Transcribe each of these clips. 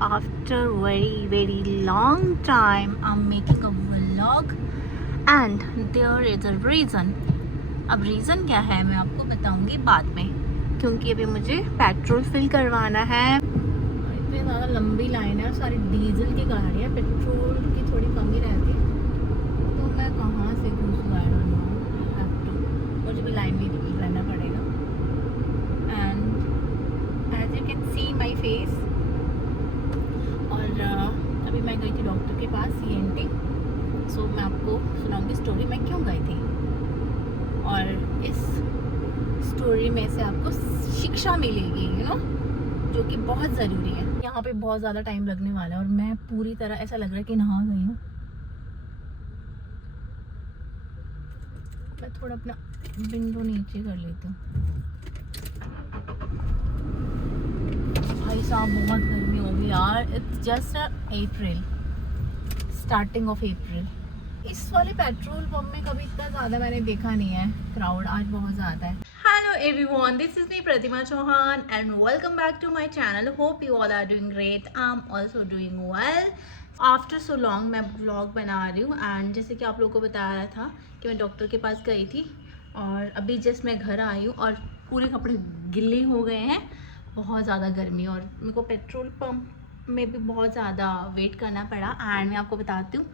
After very long time I'm making a vlog and there is a reason. अब reason क्या है मैं आपको बताऊंगी बाद में, क्योंकि अभी मुझे पेट्रोल फिल करवाना है। इतनी ज़्यादा लंबी लाइन है, सारी डीजल की गाड़ी है, पेट्रोल की थोड़ी कमी रहती है, तो मैं कहाँ से घुसूँ? I don't know, have to मुझे भी लाइन में रहना पड़ेगा। And as you can see my face, और अभी मैं गई थी डॉक्टर के पास ENT। सो मैं आपको सुनाऊंगी स्टोरी मैं क्यों गई थी, और इस स्टोरी में से आपको शिक्षा मिलेगी जो कि बहुत ज़रूरी है। यहाँ पे बहुत ज़्यादा टाइम लगने वाला है और मैं पूरी तरह ऐसा लग रहा है कि नहा गई हूँ। मैं थोड़ा अपना विंडो नीचे कर लेती हूँ। भाई साहब बहुत गर्मी हो गई यार। It's just April, starting of April. इस वाले पेट्रोल पंप में कभी इतना ज़्यादा मैंने देखा नहीं है क्राउड, आज बहुत ज़्यादा है। Hello everyone, this is me Pratima Chauhan and welcome back to my channel. Hope you all are doing great. I'm also doing well. After so long मैं vlog बना रही हूँ एंड जैसे कि आप लोगों को बताया था कि मैं डॉक्टर के पास गई थी और अभी जस्ट मैं घर आई हूँ और पूरे कपड़े गिले हो गए हैं। बहुत ज़्यादा गर्मी और मेरे को पेट्रोल पंप में भी बहुत ज़्यादा वेट करना पड़ा। एंड मैं आपको बताती हूँ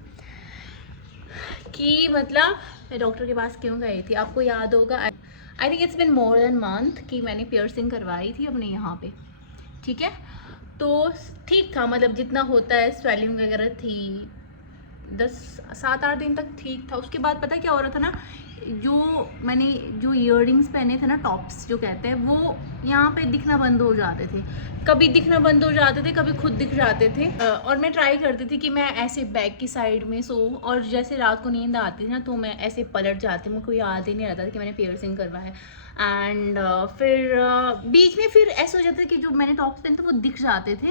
कि मतलब मैं डॉक्टर के पास क्यों गई थी। आपको याद होगा, I think it's been more than month कि मैंने पियर्सिंग करवाई थी अपने यहाँ पे, ठीक है। तो ठीक था, मतलब जितना होता है, स्वेलिंग वगैरह थी, 7-8 दिन तक ठीक था। उसके बाद पता क्या हो रहा था ना, मैंने जो ईयररिंग्स पहने थे ना, टॉप्स जो कहते हैं, वो यहाँ पे दिखना बंद हो जाते थे। कभी दिखना बंद हो जाते थे, कभी खुद दिख जाते थे। और मैं ट्राई करती थी कि मैं ऐसे बैक की साइड में सोऊं, और जैसे रात को नींद आती थी ना तो मैं ऐसे पलट जाती, मुझे कोई याद ही नहीं रहता था कि मैंने पियर्सिंग करवाया। एंड फिर बीच में फिर ऐसा हो जाता है कि जो मैंने टॉप्स पहने थे वो दिख जाते थे।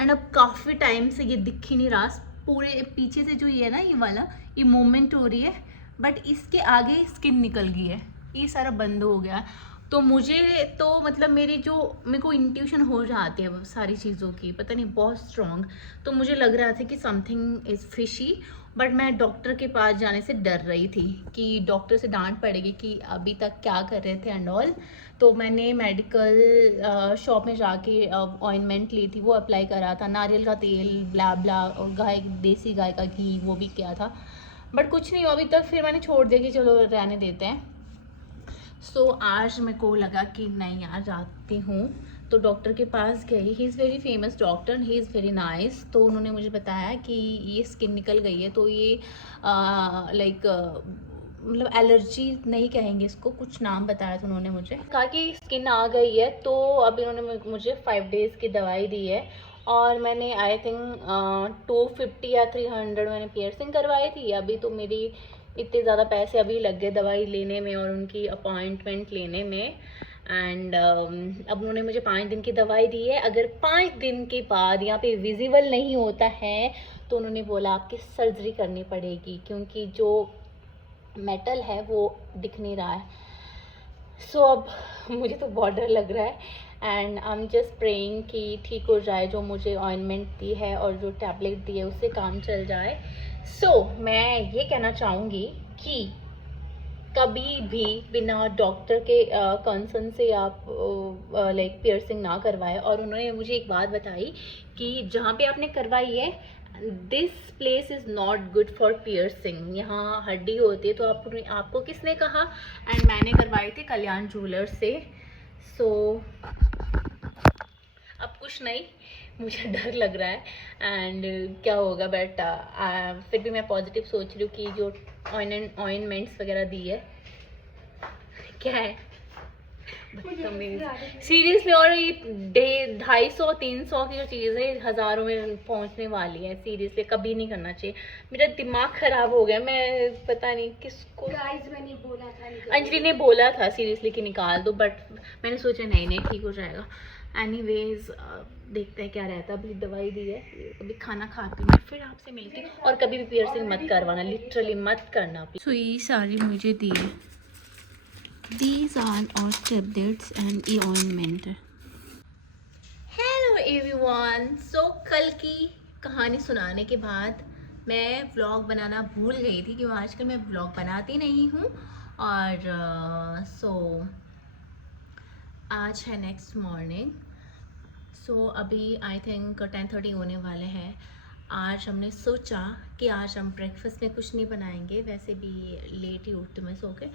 एंड अब काफ़ी टाइम से ये दिख ही नहीं रहा। पूरे पीछे से जो ये है ना, ये वाला ये मूवमेंट हो रही है, बट इसके आगे स्किन निकल गई है, ये सारा बंद हो गया। तो मुझे तो मतलब मेरे को इंट्यूशन हो जाती है सारी चीज़ों की, पता नहीं बहुत स्ट्रॉन्ग। तो मुझे लग रहा था कि समथिंग इज़ फिशी, बट मैं डॉक्टर के पास जाने से डर रही थी कि डॉक्टर से डांट पड़ेगी कि अभी तक क्या कर रहे थे एंड ऑल। तो मैंने मेडिकल शॉप में जाके ऑइंटमेंट ली थी, वो अप्लाई करा था, नारियल का तेल, ब्ला ब्ला, और देसी गाय का घी वो भी किया था, बट कुछ नहीं हुआ अभी तक। फिर मैंने छोड़ दिया कि चलो रहने देते हैं। सो आज मेरे को लगा कि नहीं यार जाती हूँ, तो डॉक्टर के पास गई। He is very famous doctor, he is very nice. तो उन्होंने मुझे बताया कि ये स्किन निकल गई है, तो ये लाइक मतलब एलर्जी नहीं कहेंगे इसको, कुछ नाम बताया था उन्होंने मुझे। कहा कि स्किन आ गई है, तो अब इन्होंने मुझे 5 डेज़ की दवाई दी है। और मैंने आई थिंक 250 या 300 मैंने पियर्सिंग करवाई थी। अभी तो मेरी इतने ज़्यादा पैसे अभी लग गए दवाई लेने में और उनकी अपॉइंटमेंट लेने में। एंड अब उन्होंने मुझे 5 दिन की दवाई दी है। अगर 5 दिन के बाद यहाँ पे विजिबल नहीं होता है तो उन्होंने बोला आपकी सर्जरी करनी पड़ेगी, क्योंकि जो मेटल है वो दिख नहीं रहा है। सो अब मुझे तो बहुत डर लग रहा है and I am just praying कि ठीक हो जाए, जो मुझे ऑइंटमेंट दी है और जो टैबलेट दी है उससे काम चल जाए। सो मैं ये कहना चाहूँगी कि कभी भी बिना डॉक्टर के कंसर्न से आप लाइक पियर्सिंग ना करवाएं। और उन्होंने मुझे एक बात बताई कि जहाँ पे आपने करवाई है, this place is not good for piercing, यहाँ हड्डी होती है। तो आपको किसने कहा? एंड मैंने करवाई थी कल्याण ज्वेलर्स से। सो अब कुछ नहीं, मुझे डर लग रहा है एंड क्या होगा, बट फिर भी मैं पॉजिटिव सोच रही हूँ कि जो ऑइंटमेंट्स वगैरह दी है, क्या है सीरियसली। और ये 250-300 की जो चीज़ है हज़ारों में पहुंचने वाली है। सीरियसली कभी नहीं करना चाहिए। मेरा दिमाग ख़राब हो गया, मैं पता नहीं किसको, मैंने बोला था, अंजलि ने बोला था सीरियसली कि निकाल दो, बट मैंने सोचा नहीं नहीं ठीक हो जाएगा। एनीवेज देखते हैं क्या रहता है। अभी दवाई दी है, अभी खाना खाती हूँ, फिर आपसे मिलती हूँ। और कभी भी पियर्सिंग मत करवाना, लिटरली मत करना। सो ये सारी मुझे दी है, these are all tablets and ointment. Hello everyone, so कल की कहानी सुनाने के बाद मैं व्लॉग बनाना भूल गई थी, क्योंकि आजकल मैं व्लॉग बनाती नहीं हूँ। और आज है नेक्स्ट मॉर्निंग। अभी आई थिंक 10:30 होने वाले हैं। आज हमने सोचा कि आज हम ब्रेकफास्ट में कुछ नहीं बनाएंगे, वैसे भी लेट ही उठते मैं सो के।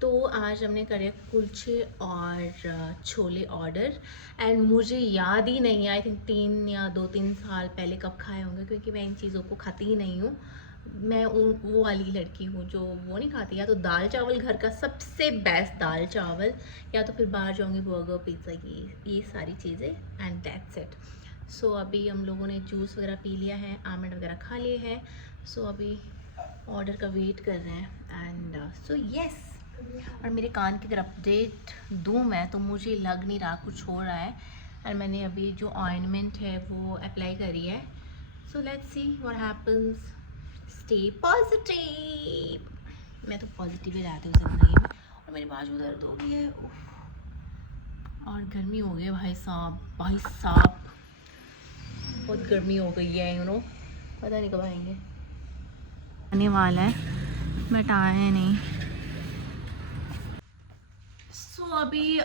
तो आज हमने करे कुलचे और छोले ऑर्डर। एंड मुझे याद ही नहीं है, आई थिंक 2-3 साल पहले कब खाए होंगे, क्योंकि मैं इन चीज़ों को खाती ही नहीं हूँ। मैं वो वाली लड़की हूँ जो वो नहीं खाती। या तो दाल चावल, घर का सबसे बेस्ट दाल चावल, या तो फिर बाहर जाऊँगी बर्गर पिज़्ज़ा, ये सारी चीज़ें, एंड दैट्स इट। अभी हम लोगों ने जूस वगैरह पी लिया है, आमंड वगैरह खा लिए हैं। अभी ऑर्डर का वेट कर रहे हैं। एंड यस, और मेरे कान की अगर अपडेट दूँ मैं, तो मुझे लग नहीं रहा कुछ हो रहा है। और मैंने अभी जो ऑइंटमेंट है वो अप्लाई करी है। Let's see what happens. Stay positive. मैं तो पॉजिटिव ही रहती हूँ ज़िंदगी में। और मेरी बाजू दर्द हो गई है, और गर्मी हो गई है भाई साहब, बहुत गर्मी हो गई है, पता नहीं कब आएंगे। आने वाला है बट आए नहीं। अभी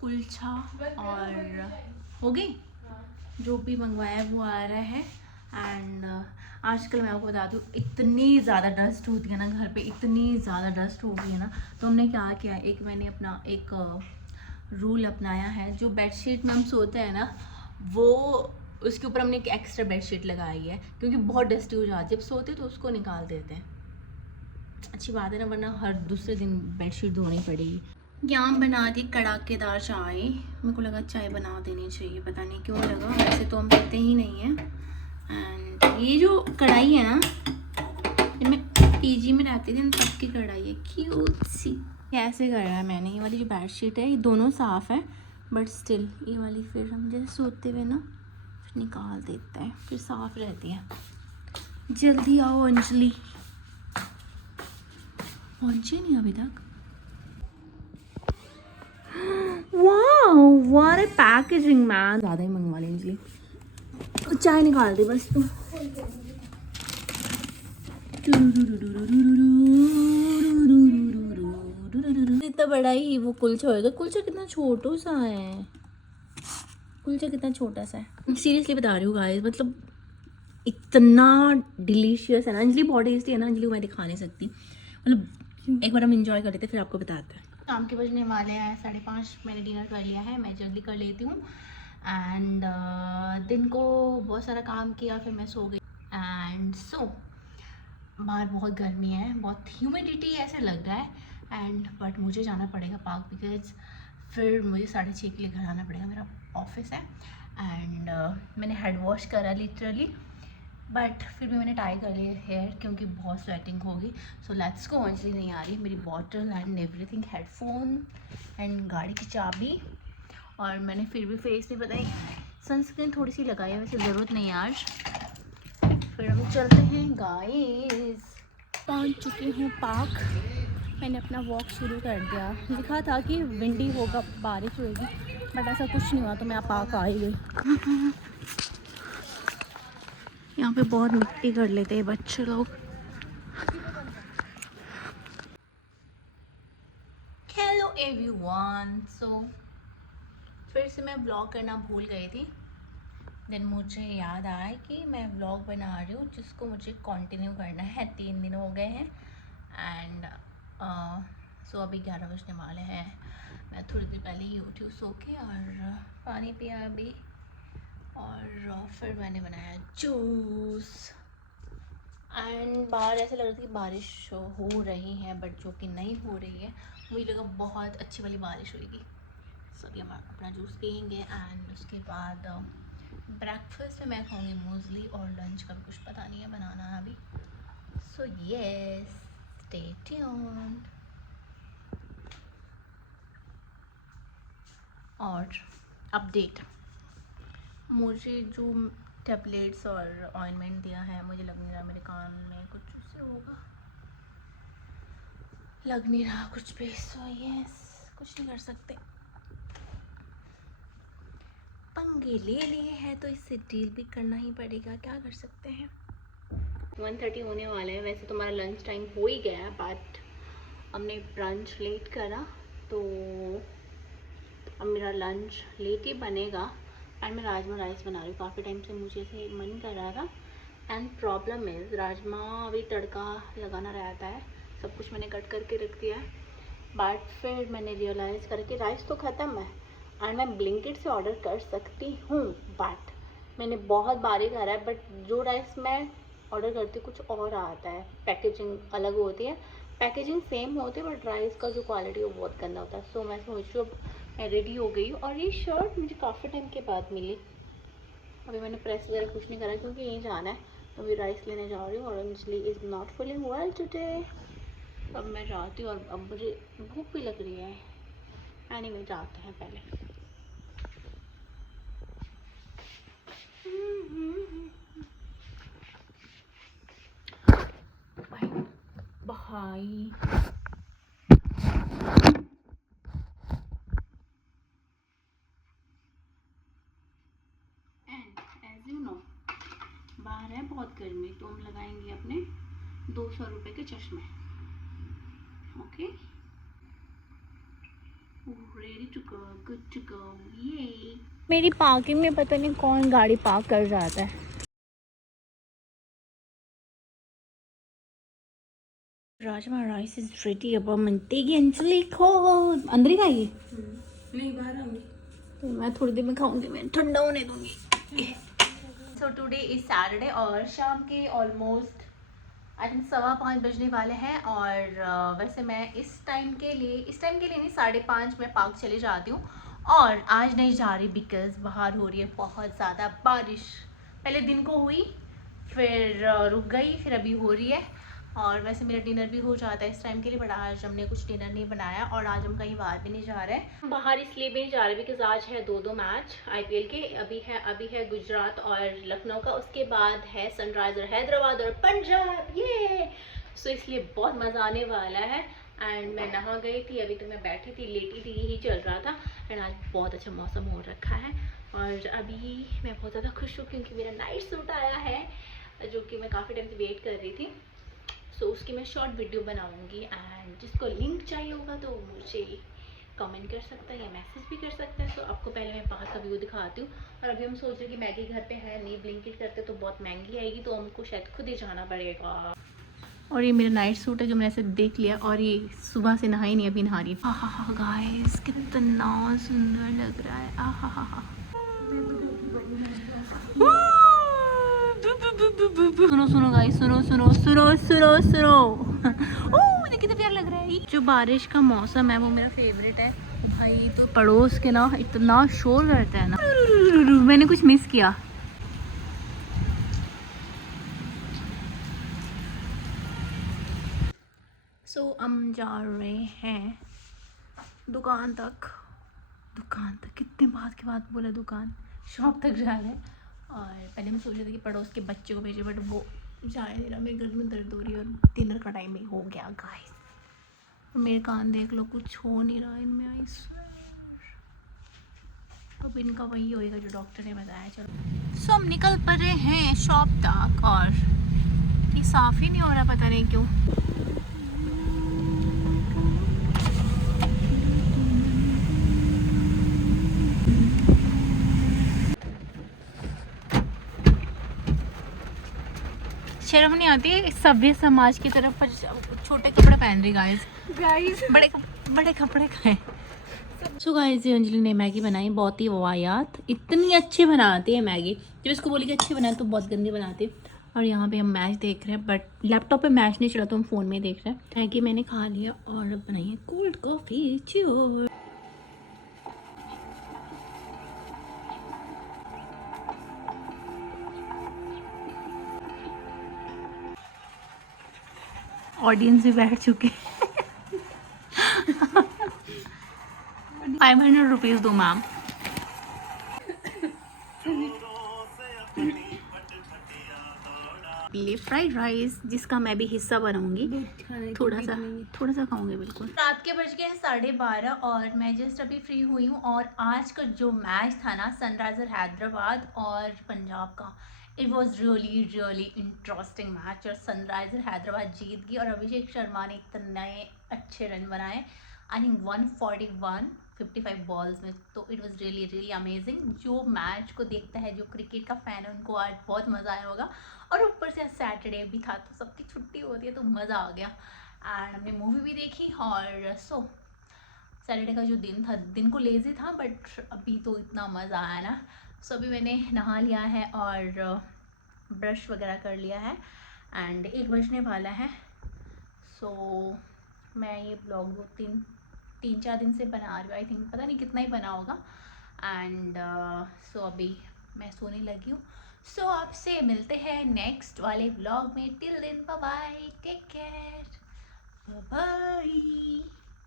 कुलचा और हो गई, जो भी मंगवाया है वो आ रहा है। एंड आजकल मैं आपको बता दूँ, इतनी ज़्यादा डस्ट होती है ना घर पे, इतनी ज़्यादा डस्ट हो गई है ना। तो हमने क्या किया, मैंने अपना एक रूल अपनाया है। जो बेडशीट में हम सोते हैं ना, वो उसके ऊपर हमने एक एक्स्ट्रा बेडशीट लगाई है, क्योंकि बहुत डस्टी हो जाती है। जब सोते तो उसको निकाल देते हैं, अच्छी बात है ना, वरना हर दूसरे दिन बेडशीट धोनी पड़ेगी। यहाँ बना दी कड़ाकेदार चाय। मेरे को लगा चाय बना देनी चाहिए, पता नहीं क्यों लगा, वैसे तो हम पीते ही नहीं हैं। एंड ये जो कढ़ाई है ना, जब मैं पीजी में रहती थी तब की कढ़ाई है, क्यूट सी। ऐसे करा है मैंने, ये वाली जो बेडशीट है, ये दोनों साफ़ है, बट स्टिल ये वाली फिर हम जैसे सोते हुए ना फिर निकाल देते हैं, फिर साफ़ रहती है। जल्दी आओ अंजलि, पहुँचे नहीं अभी तक। Wow, what a packaging man. ज़्यादा ही मंगवा लेंगे। चाय निकाल दे बस तू। इतना बड़ा ही वो कुलचा होगा। कुलचा कितना छोटा सा है, कुलचा कितना छोटा सा है। सीरियसली बता रही हूँ गाइस, मतलब इतना डिलीशियस है ना। अंजलि बहुत टेस्टी है ना, अंजलि को मैं दिखा नहीं सकती, मतलब एक बार हम इंजॉय कर लेते फिर आपको बताते हैं। शाम के बजने वाले हैं 5:30। मैंने डिनर कर लिया है, मैं जल्दी कर लेती हूँ। एंड दिन को बहुत सारा काम किया, फिर मैं सो गई। एंड बाहर बहुत गर्मी है, बहुत ह्यूमिडिटी ऐसे लग रहा है। एंड बट मुझे जाना पड़ेगा पार्क, बिकॉज फिर मुझे 6:30 के लिए घर आना पड़ेगा, मेरा ऑफिस है। एंड मैंने हेड वॉश करा लिटरली, बट फिर भी मैंने टाई कर लिया हेयर, क्योंकि बहुत स्वेटिंग होगी। Let's go. अंजलि नहीं आ रही, मेरी bottle and everything, headphone and गाड़ी की चाबी। और मैंने फिर भी फेस में बताई सनस्क्रीन थोड़ी सी लगाई है, वैसे ज़रूरत नहीं आज। फिर हम चलते हैं गाइस। पहुंच चुकी हूँ पार्क। मैंने अपना वॉक शुरू कर दिया। लिखा था कि विंडी होगा, बारिश होगी, बट ऐसा कुछ नहीं हुआ, तो मैं पार्क आ ही गई। यहाँ पे बहुत मिट्टी कर लेते हैं बच्चे लोग। Hello everyone. फिर से मैं व्लॉग करना भूल गई थी। देन मुझे याद आया कि मैं व्लॉग बना रही हूँ, जिसको मुझे कंटिन्यू करना है। 3 दिन हो गए हैं। एंड अभी 11 बजने वाले हैं। मैं थोड़ी देर पहले ही उठी हूँ सो के, और पानी पिया अभी, और फिर मैंने बनाया जूस। एंड बाहर ऐसे लग रहा था कि बारिश हो रही है, बट जो कि नहीं हो रही है। मुझे लगा बहुत अच्छी वाली बारिश होगी। अभी हम अपना जूस पियेंगे, एंड उसके बाद ब्रेकफास्ट में मैं खाऊंगी मूसली, और लंच का भी कुछ पता नहीं है बनाना अभी। Yes, stay tuned. और अपडेट, मुझे जो टैबलेट्स और ऑइंटमेंट दिया है, मुझे लग नहीं रहा मेरे कान में कुछ उससे होगा, लग नहीं रहा कुछ भी। यस, कुछ नहीं कर सकते। पंगे ले लिए हैं तो इससे डील भी करना ही पड़ेगा, क्या कर सकते हैं। 1:30 होने वाला है। वैसे तो हमारा लंच टाइम हो ही गया है, बट हमने ब्रंच लेट करा तो अब मेरा लंच लेट ही बनेगा। एंड मैं राजमा राइस बना रही हूँ, काफ़ी टाइम से मुझे से मन कर रहा था। एंड प्रॉब्लम इज़ राजमा अभी तड़का लगाना रहता है, सब कुछ मैंने कट करके रख दिया है, बट फिर मैंने रियलाइज़ करके राइस तो ख़त्म है एंड मैं ब्लिंकिट से ऑर्डर कर सकती हूँ, बट मैंने बहुत बारीक आ रहा है। बट जो राइस मैं ऑर्डर करती हूँ कुछ और आता है, पैकेजिंग अलग होती है, पैकेजिंग सेम होती है बट राइस का जो क्वालिटी है वो बहुत गंदा होता है। सो मैं सोच रही हूँ अब मैं रेडी हो गई हूँ और ये शर्ट मुझे काफ़ी टाइम के बाद मिली। अभी मैंने प्रेस वगैरह कुछ नहीं करा क्योंकि यहीं जाना है, तो अभी राइस लेने जा रही हूँ और Anjali is not feeling well today. अब मैं जाती हूँ और अब मुझे भूख भी लग रही है। एनीवे जाते हैं पहले। भाई एंड एज यू नो बाहर है बहुत गर्मी, तो हम लगाएंगे अपने 200 रुपए के चश्मे। Okay, ready to go, good to go, ये मेरी पार्किंग में पता नहीं कौन गाड़ी पार्क कर जाता है। Rajma rice is ready. अब हम मिलतेगी अंजलि को अंदर ही खाएगी। नहीं बाहर आऊंगी तो मैं थोड़ी देर में खाऊंगी, मैं ठंडा होने दूंगी। सो टुडे इज सैटरडे और शाम के ऑलमोस्ट आई थिंक 5:15 बजने वाले हैं। और वैसे मैं इस टाइम के लिए नहीं 5:30 मैं पार्क चले जाती हूँ। और आज नहीं जा रही बिकॉज बाहर हो रही है बहुत ज़्यादा बारिश। पहले दिन को हुई, फिर रुक गई, फिर अभी हो रही है। और वैसे मेरा डिनर भी हो जाता है इस टाइम के लिए, बट आज हमने कुछ डिनर नहीं बनाया और आज हम कहीं बाहर भी नहीं जा रहे हैं। बाहर इसलिए भी नहीं जा रहे बिकॉज आज है दो मैच IPL के। अभी है गुजरात और लखनऊ का, उसके बाद है सनराइजर हैदराबाद और पंजाब, ये सो इसलिए बहुत मज़ा आने वाला है। एंड मैं नहा गई थी, अभी तो मैं बैठी थी, लेटी थी, यही चल रहा था। एंड आज बहुत अच्छा मौसम हो रखा है और अभी मैं बहुत ज़्यादा खुश हूँ क्योंकि मेरा नाइट सूट आया है जो कि मैं काफ़ी टाइम से वेट कर रही थी। सो उसकी मैं शॉर्ट वीडियो बनाऊंगी एंड जिसको लिंक चाहिए होगा तो मुझे कमेंट कर सकता है या मैसेज भी कर सकता है। सो आपको पहले मैं बाहर का व्यू दिखाती हूँ। और अभी हम सोच रहे हैं कि मैगी घर पे है नहीं, ब्लिंकिट करते तो बहुत महंगी आएगी, तो हमको शायद खुद ही जाना पड़ेगा। और ये मेरा नाइट सूट है जो मैंने ऐसे देख लिया, और ये सुबह से नहाई नहीं, अभी नहा रही। हाँ गाइस कितना सुंदर लग रहा है। हा सुनो गाइस, सुनो मुझे कितना प्यार लग रहा है। जो बारिश का मौसम है वो मेरा फेवरेट है भाई। तो पड़ोस के ना इतना शोर करता है ना, मैंने कुछ मिस किया। सो हम जा रहे हैं दुकान तक कितने बात के बाद बोला दुकान, शॉप तक जा रहे हैं। और पहले मैं सोच रही थी कि पड़ोस के बच्चे को भेजे, बट वो जाए नहीं रहा, मेरे गर्दन में दर्द हो रही है और डिनर का टाइम भी हो गया गाइस। और मेरे कान देख लो, कुछ हो नहीं रहा इनमें, आई स्वेयर। अब इनका वही होएगा जो डॉक्टर ने बताया। चलो सो हम निकल पड़े हैं शॉप तक और ये साफ़ ही नहीं हो रहा, पता नहीं क्यों। शर्म नहीं आती है सभ्य समाज की तरफ पर छोटे कपड़े पहन रही गाइस बड़े कपड़े खाए। सो गाइस ये अंजलि ने मैगी बनाई, बहुत ही वाहियात, इतनी अच्छी बनाती है मैगी। जब इसको बोली कि अच्छी बनाए तो बहुत गंदी बनाती है। और यहाँ पे हम मैच देख रहे हैं, बट लैपटॉप पे मैच नहीं चला तो हम फ़ोन में देख रहे हैं। मैगी मैंने खा लिया और अब बनाई है कोल्ड कॉफ़ी। चीयर्स। ऑडियंस भी बैठ चुके 500 रुपीज़ दो मैम। अपने लिए फ्राइड राइस, जिसका मैं भी हिस्सा बनाऊंगी। थोड़ा सा खाऊंगी बिल्कुल। रात के बज गए हैं 12:30 और मैं जस्ट अभी फ्री हुई हूँ। और आज का जो मैच था ना सनराइजर हैदराबाद और पंजाब का, it was really interesting match. और सनराइजर हैदराबाद जीत गई और अभिषेक शर्मा ने इतने अच्छे रन बनाए, आई थिंक 141 55 बॉल्स में। तो इट वाज रियली अमेजिंग। जो मैच को देखता है, जो क्रिकेट का फ़ैन है, उनको आज बहुत मज़ा आया होगा। और ऊपर से सैटरडे भी था तो सबकी छुट्टी होती है तो मज़ा आ गया। एंड हमने मूवी भी देखी। और सो सैटरडे का जो दिन था, दिन को लेज़ी था बट अभी तो इतना मज़ा आया ना। सो अभी मैंने नहा लिया है और ब्रश वगैरह कर लिया है एंड 1 बजने वाला है। सो मैं ये ब्लॉग 3-4 दिन से बना रही हूँ, आई थिंक पता नहीं कितना ही बना होगा। एंड सो अभी मैं सोने लगी हूँ। सो आपसे मिलते हैं नेक्स्ट वाले ब्लॉग में। Till then bye bye, take care, bye bye.